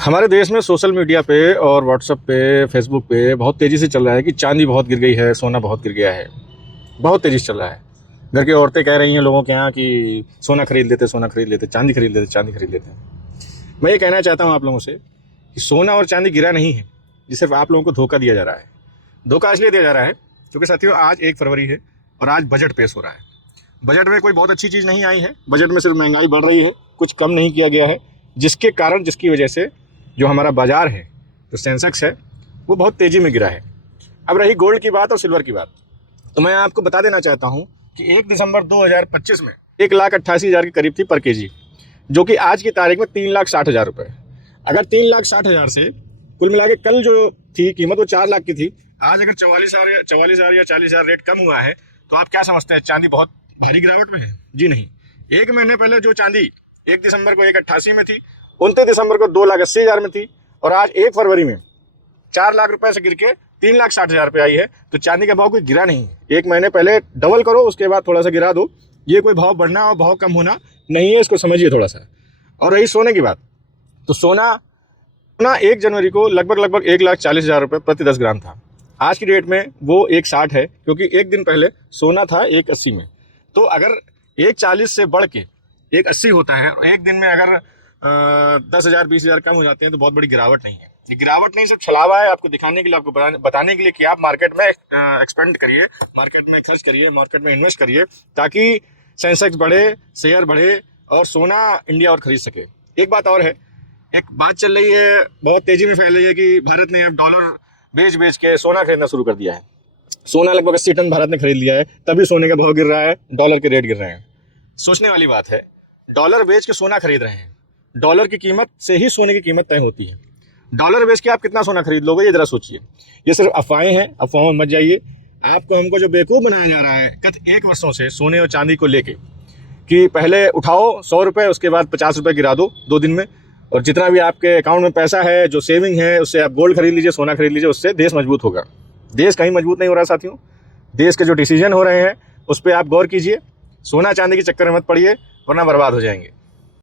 हमारे देश में सोशल मीडिया पे और व्हाट्सएप पे, फेसबुक पे बहुत तेज़ी से चल रहा है कि चांदी बहुत गिर गई है, सोना बहुत गिर गया है। बहुत तेज़ी से चल रहा है। घर की औरतें कह रही हैं लोगों के यहाँ कि सोना खरीद लेते, सोना खरीद लेते, चांदी खरीद लेते, चांदी खरीद लेते। मैं ये कहना चाहता हूँ आप लोगों से कि सोना और चांदी गिरा नहीं है, ये सिर्फ आप लोगों को धोखा दिया जा रहा है। धोखा इसलिए दिया जा रहा है क्योंकि साथियों आज 1 फरवरी है और आज बजट पेश हो रहा है। बजट में कोई बहुत अच्छी चीज़ नहीं आई है। बजट में सिर्फ महंगाई बढ़ रही है, कुछ कम नहीं किया गया है, जिसके कारण, जिसकी वजह से जो हमारा बाजार है, जो सेंसेक्स है, वो बहुत तेज़ी में गिरा है। अब रही गोल्ड की बात और सिल्वर की बात, तो मैं आपको बता देना चाहता हूँ कि 1 दिसंबर 2025 में 1,88,000 के करीब थी पर केजी, जो कि आज की तारीख में 3,60,000 रुपये। अगर 3,60,000 से कुल मिला के कल जो थी कीमत वो 4 लाख की थी, आज अगर 44,000 या 40,000 रेट कम हुआ है तो आप क्या समझते हैं चांदी बहुत भारी गिरावट में है? जी नहीं। 1 महीने पहले जो चांदी 1 दिसंबर को 1,88 में थी, 29 दिसंबर को 2,80,000 में थी और आज 1 फरवरी में 4 लाख रुपए से गिर के 3,60,000 रुपये आई है। तो चांदी का भाव कोई गिरा नहीं है। 1 महीने पहले डबल करो, उसके बाद थोड़ा सा गिरा दो। ये कोई भाव बढ़ना और भाव कम होना नहीं है, इसको समझिए थोड़ा सा। और रही सोने की बात, तो सोना 1 जनवरी को लगभग 1,40,000 रुपये प्रति 10 ग्राम था। आज की डेट में वो 1,60 है, क्योंकि एक दिन पहले सोना था 1,80 में। तो अगर 1,40 से बढ़ के 1,80 होता है, एक दिन में अगर 10,000 20,000 कम हो जाते हैं तो बहुत बड़ी गिरावट नहीं है। ये गिरावट नहीं, सिर्फ छलावा है आपको दिखाने के लिए, आपको बताने के लिए कि आप मार्केट में एक्सपेंड करिए, मार्केट में खर्च करिए, मार्केट में इन्वेस्ट करिए, ताकि सेंसेक्स बढ़े, शेयर बढ़े और सोना इंडिया और खरीद सके। एक बात और है, एक बात चल रही है, बहुत तेजी में फैल रही है कि भारत ने अब डॉलर बेच के सोना खरीदना शुरू कर दिया है। सोना लगभग 80 टन भारत ने खरीद लिया है, तभी सोने का भाव गिर रहा है, डॉलर के रेट गिर रहे हैं। सोचने वाली बात है, डॉलर बेच के सोना खरीद रहे हैं। डॉलर की कीमत से ही सोने की कीमत तय होती है। डॉलर बेच के आप कितना सोना खरीद लोगे, ये जरा सोचिए। ये सिर्फ अफवाहें हैं, अफवाहों में मत जाइए। आपको हमको जो बेवकूफ़ बनाया जा रहा है गत 1 वर्षों से सोने और चांदी को लेके, कि पहले उठाओ 100 रुपये, उसके बाद 50 रुपये गिरा दो 2 दिन में, और जितना भी आपके अकाउंट में पैसा है, जो सेविंग है, उससे आप गोल्ड खरीद लीजिए, सोना खरीद लीजिए, उससे देश मजबूत होगा। देश कहीं मजबूत नहीं हो रहा साथियों। देश के जो डिसीजन हो रहे हैं उस पर आप गौर कीजिए। सोना चांदी के चक्कर में मत पड़िए, वरना बर्बाद हो जाएंगे।